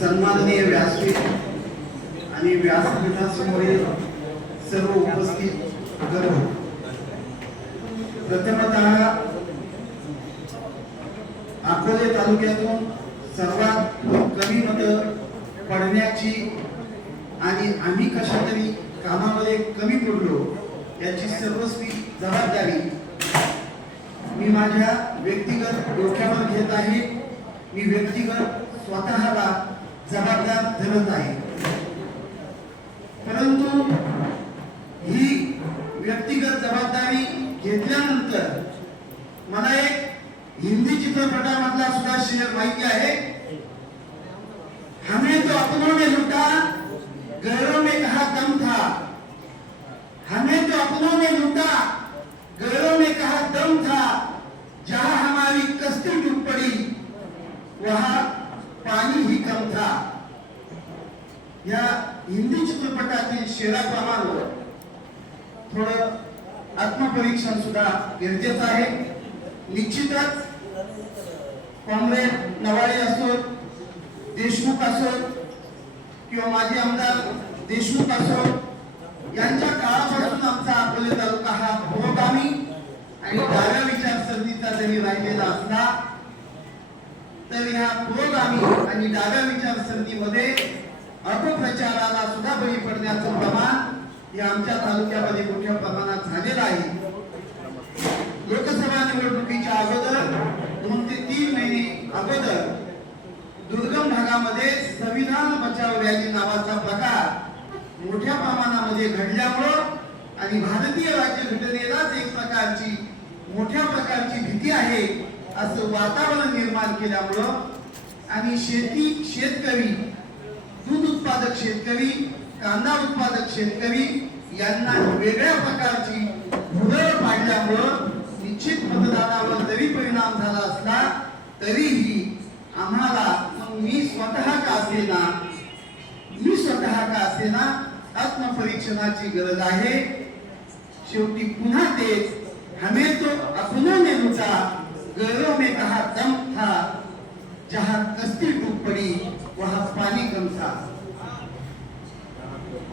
सन्माननीय व्यासपीठ आणि व्यासपीठासमोरील सर्व उपस्थित गर्व प्रथमत अकोले तालुक्यातून सर्वात कमी मत पडण्याची आणि आम्ही कशा तरी कामामध्ये कमी पडलो याची सर्वस्वी जबाबदारी मी माझ्या व्यक्तिगत डोक्यावर घेत आहे. मी व्यक्तिगत स्वतःला गरज नाही परंतु ही व्यक्तिगत जबाबदारी घेतल्यानंतर मला एक हिंदी चित्रपटामधला सुद्धा शेअर माहिती आहे. हमें तो अपनों ने लुटा गैरों में कहा दम था. हमें तो अपनों ने लुटा गैरों में कहा दम था. जहां हमारी कस्ती डूब पड़ी वहां पानी ही कम था. या हिंदी चित्रपटातील शेराप्रमाणे थोडं आत्मपरीक्षण सुद्धा गरजेचं आहे. निश्चितच कॉम्रेड नवाळे असोत देशमुख असोत किंवा माजी आमदार देशमुख असोत यांच्या काळापासून आमचा अकोले तालुका हा पुरोगामी आणि डाव्या विचारसरणीचा जरी राहिलेला असला तर ह्या पुरोगामी आणि डाव्या विचारसरणीमध्ये अपप्रचाराला सुद्धा बळी पडण्याचं प्रमाण हे आमच्या तालुक्यामध्ये मोठ्या प्रमाणात झालेलं आहे. लोकसभा निवडणुकीच्या अगोदर दोन ते तीन महिने अगोदर दुर्गम भागामध्ये संविधान बचाव रॅली नावाचा प्रकार मोठ्या प्रमाणामध्ये घडल्यामुळं आणि भारतीय राज्यघटनेलाच एक प्रकारची मोठ्या प्रकारची भीती आहे असं वातावरण निर्माण केल्यामुळं आणि शेती शेतकरी दूध उत्पादक शेतकरी कांदा उत्पादक शेतकरी यांना वेगळ्या प्रकारची भुरळ पाडल्यामुळं निश्चित मतदानावर जरी परिणाम झाला असला तरीही आम्हाला मग मी स्वतः का असेना? मी स्वतः का असेना? आत्मपरीक्षणाची गरज आहे. शेवटी पुन्हा तेच हमें तो अपनों ने लुटा गैरों में कहा दम था जहाँ कस्ती डूब पड़ी वहाँ पानी कम था।